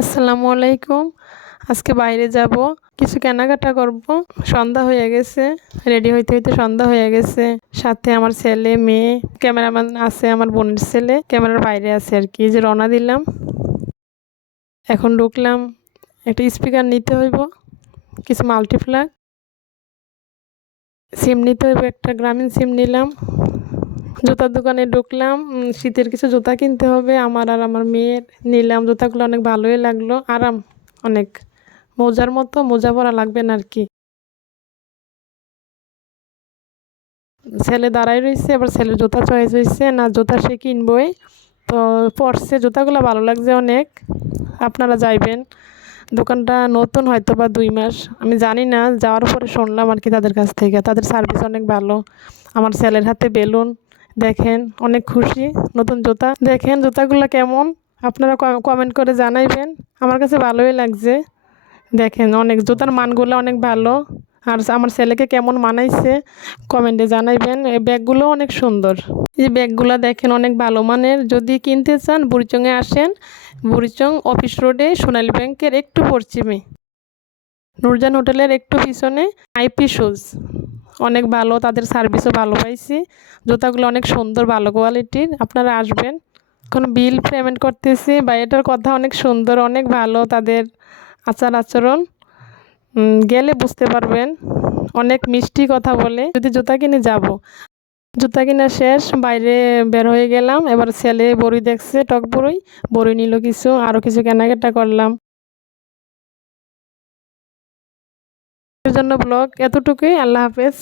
আসসালামু আলাইকুম। আজকে বাইরে যাব, কিছু কেনাকাটা করব। সন্ধ্যা হয়ে গেছে, রেডি হইতে হইতে সন্ধ্যা হয়ে গেছে। সাথে আমার ছেলে মেয়ে, ক্যামেরাম্যান আছে, আমার বোনের ছেলে ক্যামেরার বাইরে আছে আর কি। যে রওনা দিলাম, এখন ঢুকলাম। একটা স্পিকার নিতে হইব, কিছু মাল্টিপ্লাগ, সিম নিতে হইব, একটা গ্রামীণ সিম নিলাম। জুতার দোকানে ঢুকলাম, শীতের কিছু জুতা কিনতে হবে আমার আর আমার মেয়ের। নিলাম জুতাগুলো, অনেক ভালোই লাগলো, আরাম অনেক, মোজার মতো, মোজা পরা লাগবে না আর কি। ছেলে দাঁড়াই রয়েছে, এবার ছেলের জুতা চয়েস হয়েছে, না জুতা সে কিনবই। তো পরছে, জুতাগুলো ভালো লাগছে অনেক। আপনারা যাইবেন, দোকানটা নতুন, হয়তো বা 2 মাস, আমি জানি না, যাওয়ার পরে শুনলাম আর কি তাদের কাছ থেকে। তাদের সার্ভিস অনেক ভালো। আমার ছেলের হাতে বেলুন, দেখেন অনেক খুশি। নতুন জুতা, দেখেন জুতাগুলো কেমন, আপনারা কমেন্ট করে জানাইবেন। আমার কাছে ভালোই লাগছে। দেখেন অনেক জুতার মানগুলো অনেক ভালো। আর আমার ছেলেকে কেমন মানাইছে কমেন্টে জানাইবেন। এই ব্যাগগুলো অনেক সুন্দর। এই ব্যাগগুলো দেখেন অনেক ভালো মানের। যদি কিনতে চান বুড়িচংয়ে আসেন, বুড়িচং অফিস রোডে সোনালী ব্যাংকের একটু পশ্চিমে, নূরজান হোটেলের একটু পিছনে আইপি শুজ। অনেক ভালো, তাদের সার্ভিসও ভালো পাইছি। জুতাগুলো অনেক সুন্দর, ভালো কোয়ালিটির। আপনারা আসবেন। এখন বিল পেমেন্ট করতেছি। এটার কথা অনেক সুন্দর, অনেক ভালো তাদের আচার আচরণ। গেলে বুঝতে পারবেন, অনেক মিষ্টি কথা বলে। যদি জুতা কিনে যাব, জুতা কিনা শেষ, বাইরে বের হয়ে গেলাম। এবার ছেলে বড়ি দেখছে, টক বড়ি, বড়ি নিল কিছু, আরও কিছু কেনাকাটা করলাম। এর জন্য ব্লগ এতটুকুই। আল্লাহ হাফেজ।